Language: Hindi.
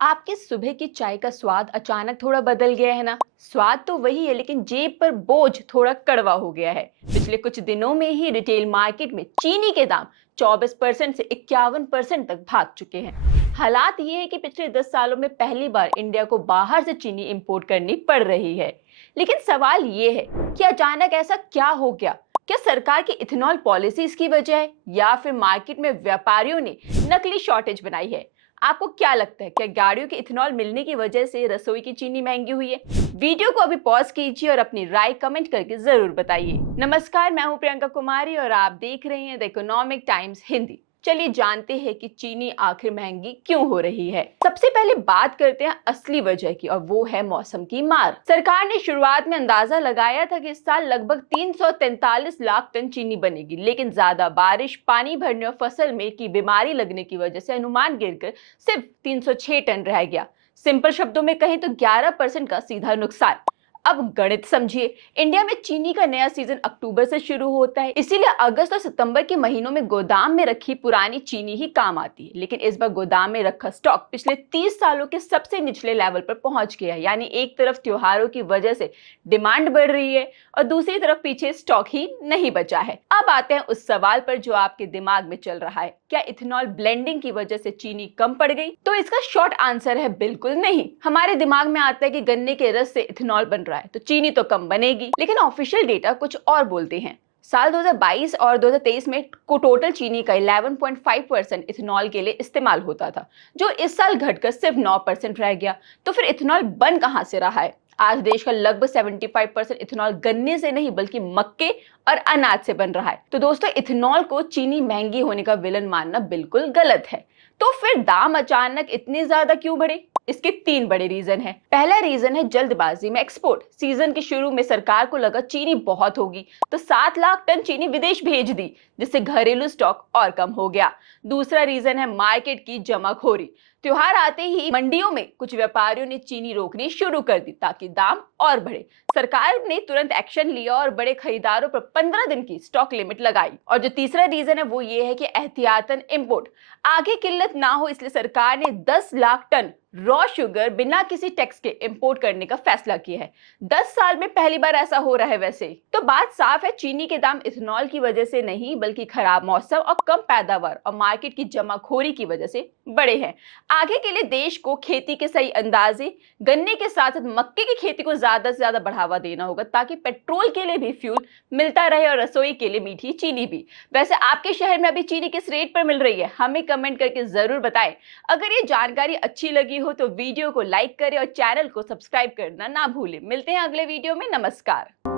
आपके सुबह की चाय का स्वाद अचानक थोड़ा बदल गया है ना। स्वाद तो वही है लेकिन जेब पर बोझ थोड़ा कड़वा हो गया है। पिछले कुछ दिनों में ही रिटेल मार्केट में चीनी के दाम 24% से 51% तक भाग चुके हैं। हालात ये है कि पिछले 10 सालों में पहली बार इंडिया को बाहर से चीनी इंपोर्ट करनी पड़ रही है। लेकिन सवाल ये है कि अचानक ऐसा क्या हो गया। क्या सरकार की इथेनॉल पॉलिसी इसकी वजह है या फिर मार्केट में व्यापारियों ने नकली शॉर्टेज बनाई है। आपको क्या लगता है, क्या गाड़ियों के इथेनॉल मिलने की वजह से रसोई की चीनी महंगी हुई है? वीडियो को अभी पॉज कीजिए और अपनी राय कमेंट करके जरूर बताइए। नमस्कार, मैं हूं प्रियंका कुमारी और आप देख रहे हैं द इकोनॉमिक टाइम्स हिंदी। चलिए जानते हैं कि चीनी आखिर महंगी क्यों हो रही है। सबसे पहले बात करते हैं असली वजह की, और वो है मौसम की मार। सरकार ने शुरुआत में अंदाजा लगाया था कि इस साल लगभग 343 लाख टन चीनी बनेगी, लेकिन ज्यादा बारिश, पानी भरने और फसल में की बीमारी लगने की वजह से अनुमान गिरकर सिर्फ 306 टन रह गया। सिंपल शब्दों में कहें तो 11% का सीधा नुकसान। अब गणित समझिए। इंडिया में चीनी का नया सीजन अक्टूबर से शुरू होता है, इसीलिए अगस्त और सितंबर के महीनों में गोदाम में रखी पुरानी चीनी ही काम आती है। लेकिन इस बार गोदाम में रखा स्टॉक पिछले 30 सालों के सबसे निचले लेवल पर पहुंच गया है। यानी एक तरफ त्योहारों की वजह से डिमांड बढ़ रही है और दूसरी तरफ पीछे स्टॉक ही नहीं बचा है। अब आते हैं उस सवाल पर जो आपके दिमाग में चल रहा है, क्या इथेनॉल ब्लेंडिंग की वजह से चीनी कम पड़ गई? तो इसका शॉर्ट आंसर है बिल्कुल नहीं। हमारे दिमाग में आता है कि गन्ने के रस से इथेनॉल बन रहा है तो चीनी तो कम बनेगी, लेकिन ऑफिशियल डेटा कुछ और बोलते हैं। साल 2022 और 2023 में टोटल चीनी का 11.5% इथेनॉल के लिए इस्तेमाल होता था, जो इस साल घटकर सिर्फ 9% रह गया। तो फिर इथेनॉल बन कहां से रहा है? आज देश का लगभग 75% इथेनॉल गन्ने से नहीं बल्कि मक्के और अनाज से बन रहा है। तो दोस्तों, इथेनॉल को चीनी महंगी होने का विलन मानना बिल्कुल गलत है। तो फिर दाम अचानक इतने ज्यादा क्यों बढ़े? इसके 3 बड़े रीजन हैं। पहला रीजन है जल्दबाजी में एक्सपोर्ट। सीजन के शुरू में सरकार को लगा चीनी बहुत होगी तो 7 लाख टन चीनी विदेश भेज दी, जिससे घरेलू स्टॉक और कम हो गया। दूसरा रीजन है मार्केट की जमाखोरी। त्योहार आते ही मंडियों में कुछ व्यापारियों ने चीनी रोकनी शुरू कर दी ताकि दाम और बढ़े। सरकार ने तुरंत एक्शन लिया और बड़े खरीदारों पर 15 दिन की स्टॉक लिमिट लगाई। और जो तीसरा रीजन है वो ये है कि एहतियातन इंपोर्ट। आगे किल्लत ना हो इसलिए सरकार ने 10 लाख टन रॉ शुगर बिना किसी टैक्स के इंपोर्ट करने का फैसला किया है। 10 साल में पहली बार ऐसा हो रहा है। वैसे तो बात साफ है, चीनी के दाम इथेनॉल की वजह से नहीं बल्कि खराब मौसम और कम पैदावार और मार्केट की जमाखोरी की वजह से बढ़े हैं। आगे के लिए देश को खेती के सही अंदाजे, गन्ने के साथ साथ मक्के की खेती को ज्यादा से ज्यादा बढ़ावा देना होगा ताकि पेट्रोल के लिए भी फ्यूल मिलता रहे और रसोई के लिए मीठी चीनी भी। वैसे आपके शहर में अभी चीनी किस रेट पर मिल रही है, हमें कमेंट करके जरूर बताएं। अगर ये जानकारी अच्छी लगी हो तो वीडियो को लाइक करें और चैनल को सब्सक्राइब करना ना भूलें। मिलते हैं अगले वीडियो में। नमस्कार।